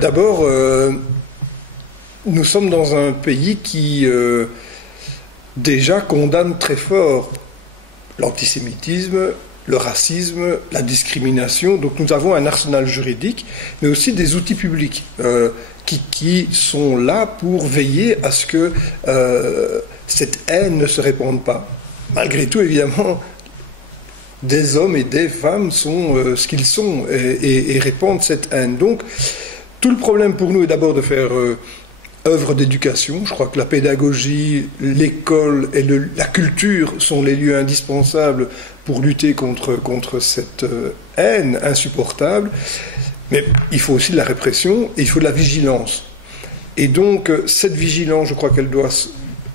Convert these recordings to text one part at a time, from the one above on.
D'abord, nous sommes dans un pays qui déjà condamne très fort l'antisémitisme, le racisme, la discrimination. Donc nous avons un arsenal juridique, mais aussi des outils publics qui sont là pour veiller à ce que cette haine ne se répande pas. Malgré tout, évidemment, des hommes et des femmes sont ce qu'ils sont et répandent cette haine. Donc, tout le problème pour nous est d'abord de faire œuvre d'éducation. Je crois que la pédagogie, l'école et la culture sont les lieux indispensables pour lutter contre cette haine insupportable. Mais il faut aussi de la répression et il faut de la vigilance. Et donc, cette vigilance, je crois qu'elle doit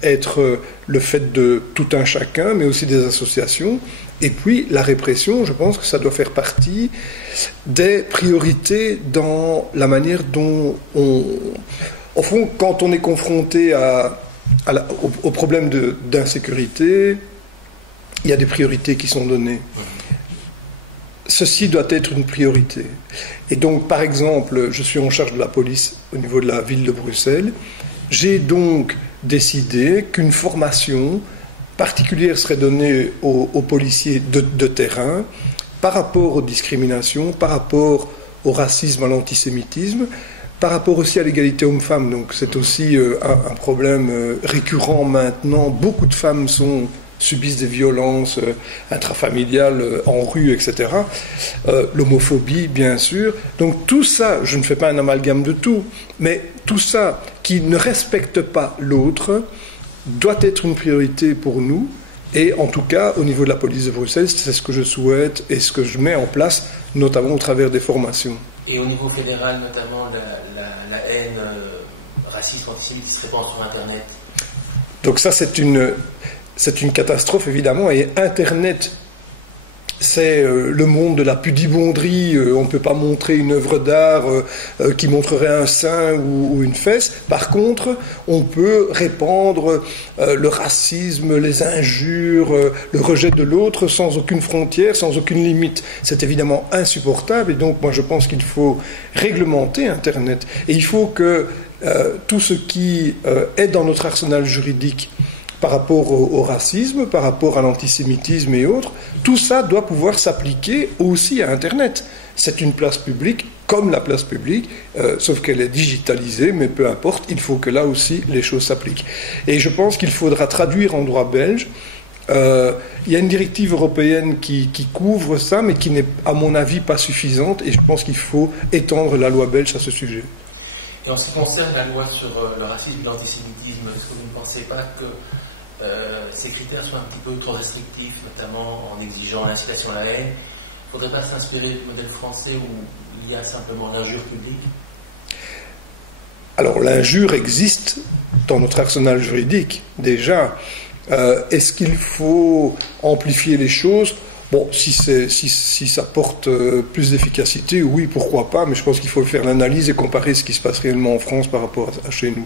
être le fait de tout un chacun, mais aussi des associations. Et puis, la répression, je pense que ça doit faire partie des priorités dans la manière dont au fond, quand on est confronté au problème d'insécurité, il y a des priorités qui sont données. Ceci doit être une priorité. Et donc, par exemple, je suis en charge de la police au niveau de la ville de Bruxelles. J'ai donc décidé qu'une formation particulière serait donnée aux policiers de terrain par rapport aux discriminations, par rapport au racisme, à l'antisémitisme, par rapport aussi à l'égalité homme-femme. Donc c'est aussi un problème récurrent maintenant. Beaucoup de femmes subissent des violences intrafamiliales en rue, etc. L'homophobie, bien sûr. Donc tout ça, je ne fais pas un amalgame de tout, mais tout ça qui ne respecte pas l'autre doit être une priorité pour nous. Et en tout cas, au niveau de la police de Bruxelles, c'est ce que je souhaite et ce que je mets en place, notamment au travers des formations. Et au niveau fédéral, notamment, la haine raciste, antisémite qui se répand sur Internet. Donc ça, c'est une catastrophe, évidemment, et Internet, c'est le monde de la pudibonderie. On ne peut pas montrer une œuvre d'art qui montrerait un sein ou une fesse. Par contre, on peut répandre le racisme, les injures, le rejet de l'autre sans aucune frontière, sans aucune limite. C'est évidemment insupportable et donc moi je pense qu'il faut réglementer Internet. Et il faut que tout ce qui est dans notre arsenal juridique par rapport au racisme, par rapport à l'antisémitisme et autres, tout ça doit pouvoir s'appliquer aussi à Internet. C'est une place publique comme la place publique, sauf qu'elle est digitalisée, mais peu importe, il faut que là aussi les choses s'appliquent. Et je pense qu'il faudra traduire en droit belge. Il y a une directive européenne qui couvre ça, mais qui n'est, à mon avis, pas suffisante, et je pense qu'il faut étendre la loi belge à ce sujet. Et en ce qui concerne la loi sur le racisme et l'antisémitisme, est-ce que vous ne pensez pas que ces critères sont un petit peu trop restrictifs, notamment en exigeant l'incitation à la haine? Il ne faudrait pas s'inspirer du modèle français où il y a simplement l'injure publique? Alors l'injure existe dans notre arsenal juridique, déjà. Est-ce qu'il faut amplifier les choses? Bon, si ça porte plus d'efficacité, oui, pourquoi pas, mais je pense qu'il faut faire l'analyse et comparer ce qui se passe réellement en France par rapport à chez nous.